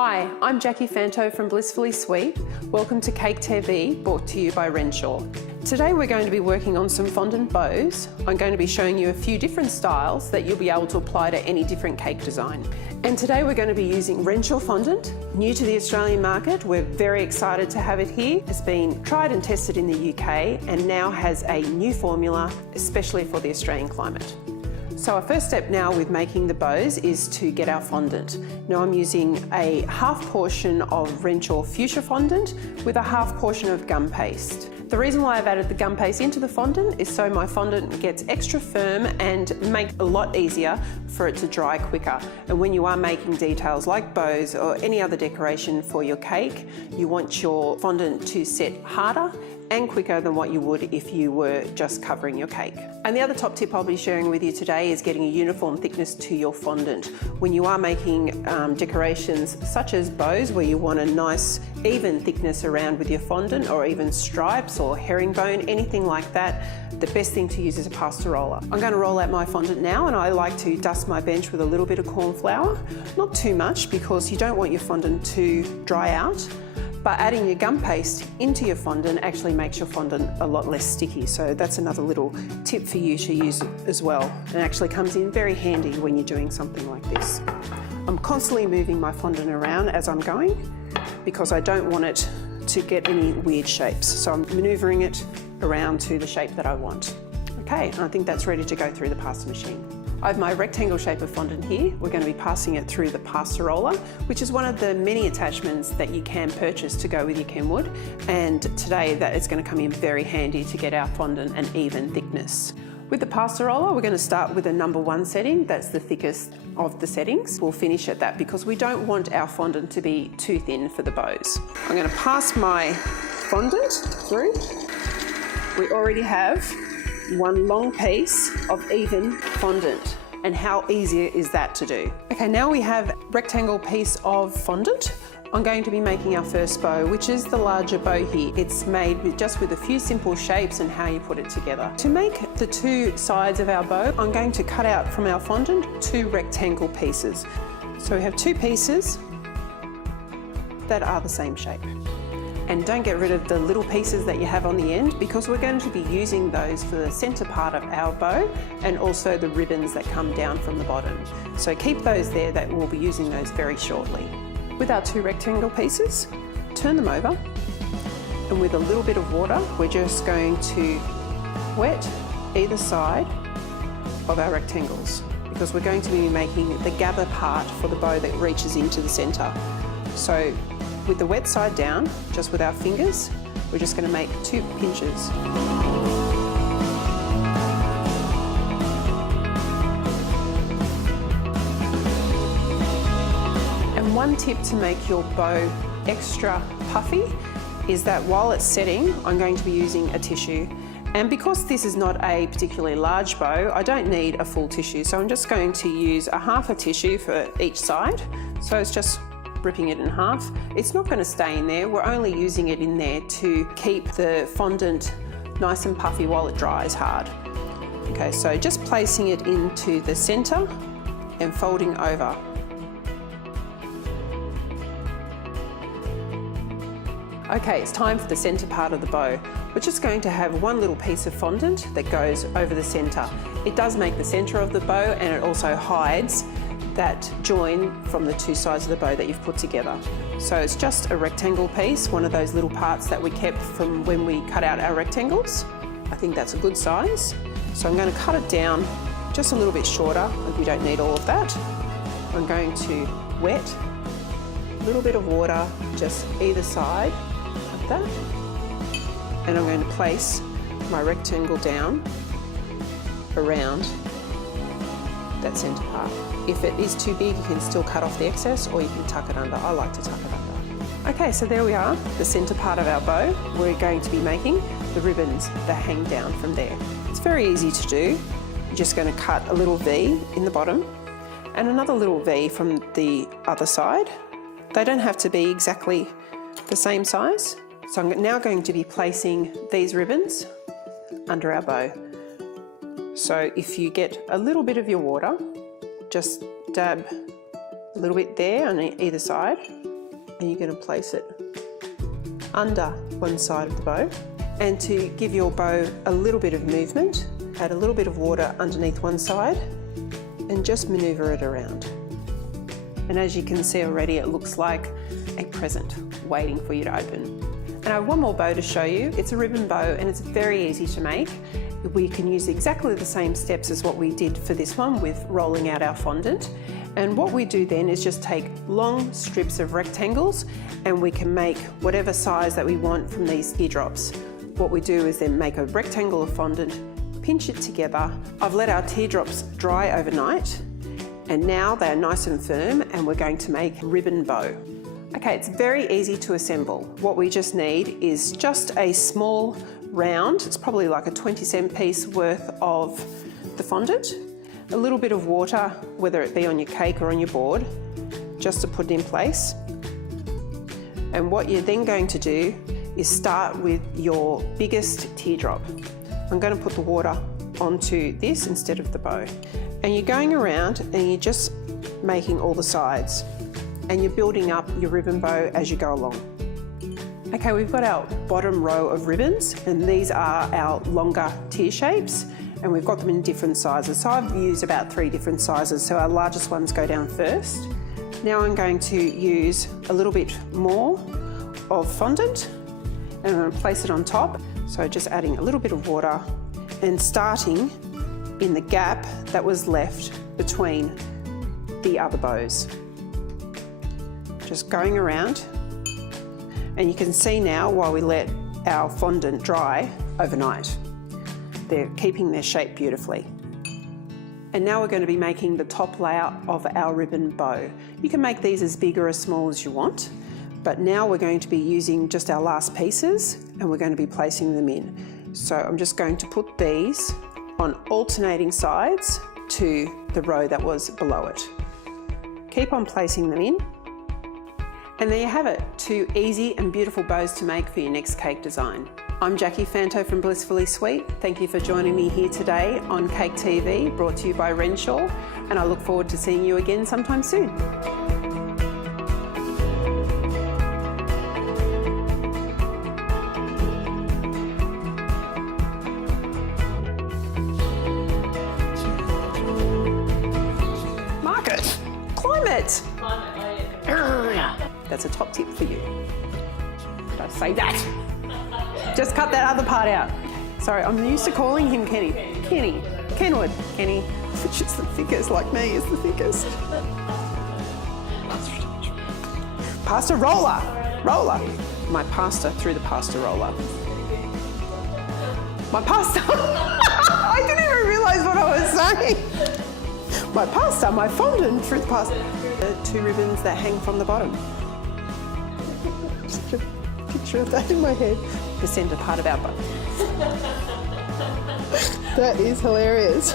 Hi, I'm Jacki Fanto from Blissfully Sweet. Welcome to Cake TV, brought to you by Renshaw. Today we're going to be working on some fondant bows. I'm going to be showing you a few different styles that you'll be able to apply to any different cake design. And today we're going to be using Renshaw fondant, new to the Australian market. We're very excited to have it here. It's been tried and tested in the UK and now has a new formula, especially for the Australian climate. So our first step now with making the bows is to get our fondant. Now I'm using a half portion of Renshaw fuchsia fondant with a half portion of gum paste. The reason why I've added the gum paste into the fondant is so my fondant gets extra firm and make it a lot easier for it to dry quicker. And when you are making details like bows or any other decoration for your cake, you want your fondant to set harder and quicker than what you would if you were just covering your cake. And the other top tip I'll be sharing with you today is getting a uniform thickness to your fondant. When you are making decorations such as bows, where you want a nice even thickness around with your fondant, or even stripes or herringbone, anything like that, the best thing to use is a pasta roller. I'm going to roll out my fondant now, and I like to dust my bench with a little bit of corn flour. Not too much, because you don't want your fondant to dry out. But adding your gum paste into your fondant actually makes your fondant a lot less sticky. So that's another little tip for you to use as well. And actually comes in very handy when you're doing something like this. I'm constantly moving my fondant around as I'm going, because I don't want it to get any weird shapes. So I'm maneuvering it around to the shape that I want. Okay, and I think that's ready to go through the pasta machine. I have my rectangle shape of fondant here. We're going to be passing it through the pasta roller, which is one of the many attachments that you can purchase to go with your Kenwood. And today that is going to come in very handy to get our fondant an even thickness. With the pasta roller, we're going to start with a number 1 setting. That's the thickest of the settings. We'll finish at that because we don't want our fondant to be too thin for the bows. I'm going to pass my fondant through. We already have one long piece of even fondant, and how easy is that to do? Okay, now we have a rectangle piece of fondant. I'm going to be making our first bow, which is the larger bow here. It's made with just a few simple shapes and how you put it together. To make the two sides of our bow, I'm going to cut out from our fondant 2 rectangle pieces. So we have 2 pieces that are the same shape. And don't get rid of the little pieces that you have on the end, because we're going to be using those for the center part of our bow and also the ribbons that come down from the bottom. So keep those there, that we'll be using those very shortly. With our 2 rectangle pieces, turn them over, and with a little bit of water, we're just going to wet either side of our rectangles, because we're going to be making the gather part for the bow that reaches into the center. So with the wet side down, just with our fingers, we're just going to make 2 pinches. And one tip to make your bow extra puffy is that while it's setting, I'm going to be using a tissue. And because this is not a particularly large bow, I don't need a full tissue. So I'm just going to use a half a tissue for each side. So it's just ripping it in half. It's not going to stay in there. We're only using it in there to keep the fondant nice and puffy while it dries hard. Okay, so just placing it into the center and folding over. Okay, it's time for the center part of the bow. We're just going to have one little piece of fondant that goes over the center. It does make the center of the bow, and it also hides that join from the 2 sides of the bow that you've put together. So it's just a rectangle piece, one of those little parts that we kept from when we cut out our rectangles. I think that's a good size. So I'm going to cut it down just a little bit shorter, but we don't need all of that. I'm going to wet a little bit of water just either side like that. And I'm going to place my rectangle down around that center part. If it is too big, you can still cut off the excess, or you can tuck it under. I like to tuck it under. Okay, so there we are, the center part of our bow. We're going to be making the ribbons that hang down from there. It's very easy to do. You're just going to cut a little V in the bottom and another little V from the other side. They don't have to be exactly the same size. So I'm now going to be placing these ribbons under our bow. So if you get a little bit of your water, just dab a little bit there on either side, and you're going to place it under one side of the bow. And to give your bow a little bit of movement, add a little bit of water underneath one side and just maneuver it around. And as you can see already, it looks like a present waiting for you to open. And I have one more bow to show you. It's a ribbon bow and it's very easy to make. We can use exactly the same steps as what we did for this one with rolling out our fondant. And what we do then is just take long strips of rectangles and we can make whatever size that we want from these teardrops. What we do is then make a rectangle of fondant, pinch it together. I've let our teardrops dry overnight and now they're nice and firm and we're going to make a ribbon bow. Okay, it's very easy to assemble. What we just need is just a small round, it's probably like a 20-cent piece worth of the fondant, a little bit of water, whether it be on your cake or on your board, just to put it in place. And what you're then going to do is start with your biggest teardrop. I'm going to put the water onto this instead of the bow. And you're going around and you're just making all the sides. And you're building up your ribbon bow as you go along. Okay, we've got our bottom row of ribbons and these are our longer tear shapes and we've got them in different sizes. So I've used about 3 different sizes, so our largest ones go down first. Now I'm going to use a little bit more of fondant and I'm going to place it on top. So just adding a little bit of water and starting in the gap that was left between the other bows. Just going around, and you can see now while we let our fondant dry overnight, they're keeping their shape beautifully. And now we're going to be making the top layer of our ribbon bow. You can make these as big or as small as you want, but now we're going to be using just our last pieces and we're going to be placing them in. So I'm just going to put these on alternating sides to the row that was below it. Keep on placing them in. And there you have it, 2 easy and beautiful bows to make for your next cake design. I'm Jacki Fanto from Blissfully Sweet. Thank you for joining me here today on Cake TV, brought to you by Renshaw, and I look forward to seeing you again sometime soon. Mark it! Climb it! That's a top tip for you. Did I say that? Just cut that other part out. Sorry, I'm used to calling him Kenny. Kenny. Kenwood. Kenny. Which is the thickest, like me, is the thickest. Pasta roller. Roller. My pasta through the pasta roller. My pasta. I didn't even realise what I was saying. My pasta, my fondant through the pasta. The 2 ribbons that hang from the bottom. Just a picture of that in my head. The centre part of our bow. That is hilarious.